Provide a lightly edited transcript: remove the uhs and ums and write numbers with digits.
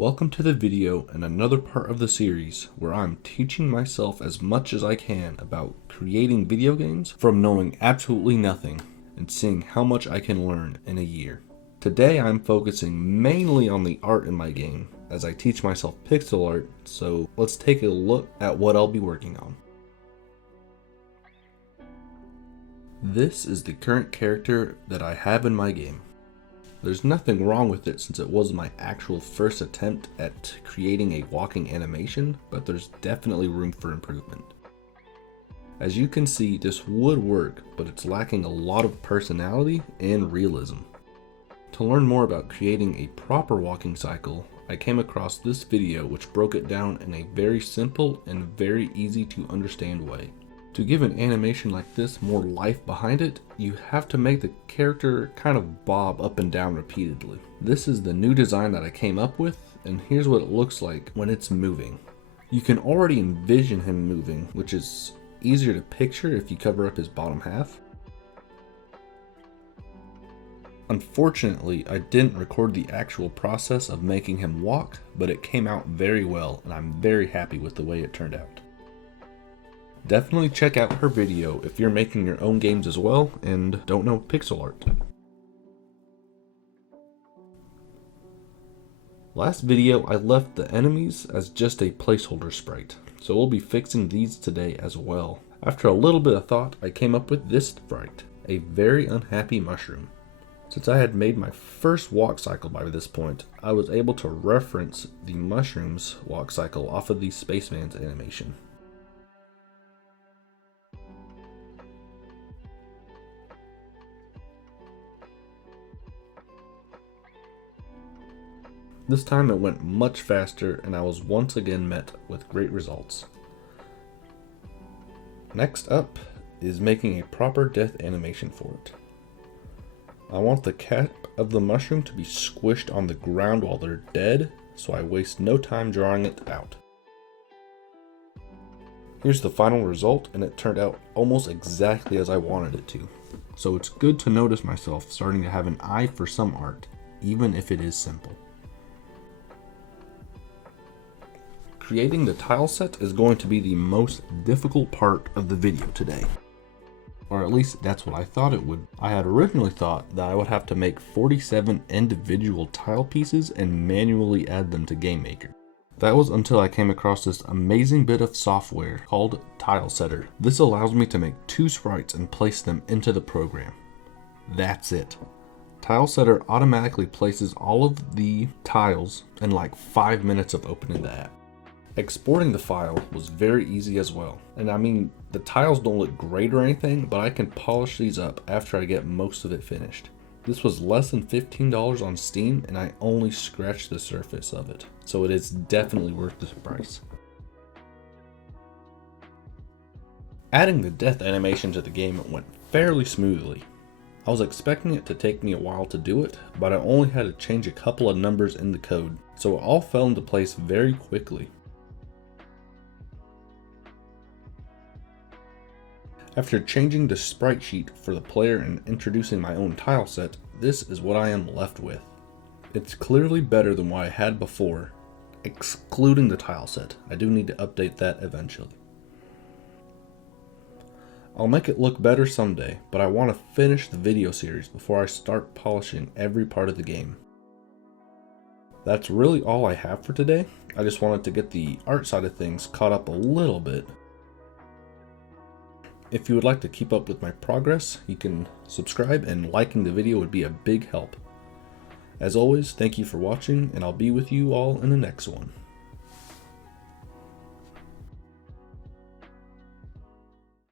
Welcome to the video and another part of the series where I'm teaching myself as much as I can about creating video games from knowing absolutely nothing and seeing how much I can learn in a year. Today I'm focusing mainly on the art in my game as I teach myself pixel art, so let's take a look at what I'll be working on. This is the current character that I have in my game. There's nothing wrong with it since it was my actual first attempt at creating a walking animation, but there's definitely room for improvement. As you can see, this would work, but it's lacking a lot of personality and realism. To learn more about creating a proper walking cycle, I came across this video which broke it down in a very simple and very easy to understand way. To give an animation like this more life behind it, you have to make the character kind of bob up and down repeatedly. This is the new design that I came up with, and here's what it looks like when it's moving. You can already envision him moving, which is easier to picture if you cover up his bottom half. Unfortunately, I didn't record the actual process of making him walk, but it came out very well, and I'm very happy with the way it turned out. Definitely check out her video if you're making your own games as well and don't know pixel art. Last video I left the enemies as just a placeholder sprite, so we'll be fixing these today as well. After a little bit of thought, I came up with this sprite, a very unhappy mushroom. Since I had made my first walk cycle by this point, I was able to reference the mushroom's walk cycle off of the spaceman's animation. This time it went much faster and I was once again met with great results. Next up is making a proper death animation for it. I want the cap of the mushroom to be squished on the ground while they're dead, so I waste no time drawing it out. Here's the final result, and it turned out almost exactly as I wanted it to. So it's good to notice myself starting to have an eye for some art, even if it is simple. Creating the tile set is going to be the most difficult part of the video today. Or at least that's what I thought it would. I had originally thought that I would have to make 47 individual tile pieces and manually add them to GameMaker. That was until I came across this amazing bit of software called Tile Setter. This allows me to make 2 sprites and place them into the program. That's it. Tile Setter automatically places all of the tiles in like 5 minutes of opening the app. Exporting the file was very easy as well, and I mean the tiles don't look great or anything, but I can polish these up after I get most of it finished. This was less than $15 on Steam and I only scratched the surface of it, so it is definitely worth the price. Adding the death animation to the game went fairly smoothly. I was expecting it to take me a while to do it, but I only had to change a couple of numbers in the code, so it all fell into place very quickly. After changing the sprite sheet for the player and introducing my own tile set, this is what I am left with. It's clearly better than what I had before, excluding the tile set. I do need to update that eventually. I'll make it look better someday, but I want to finish the video series before I start polishing every part of the game. That's really all I have for today. I just wanted to get the art side of things caught up a little bit. If you would like to keep up with my progress, you can subscribe, and liking the video would be a big help. As always, thank you for watching, and I'll be with you all in the next one.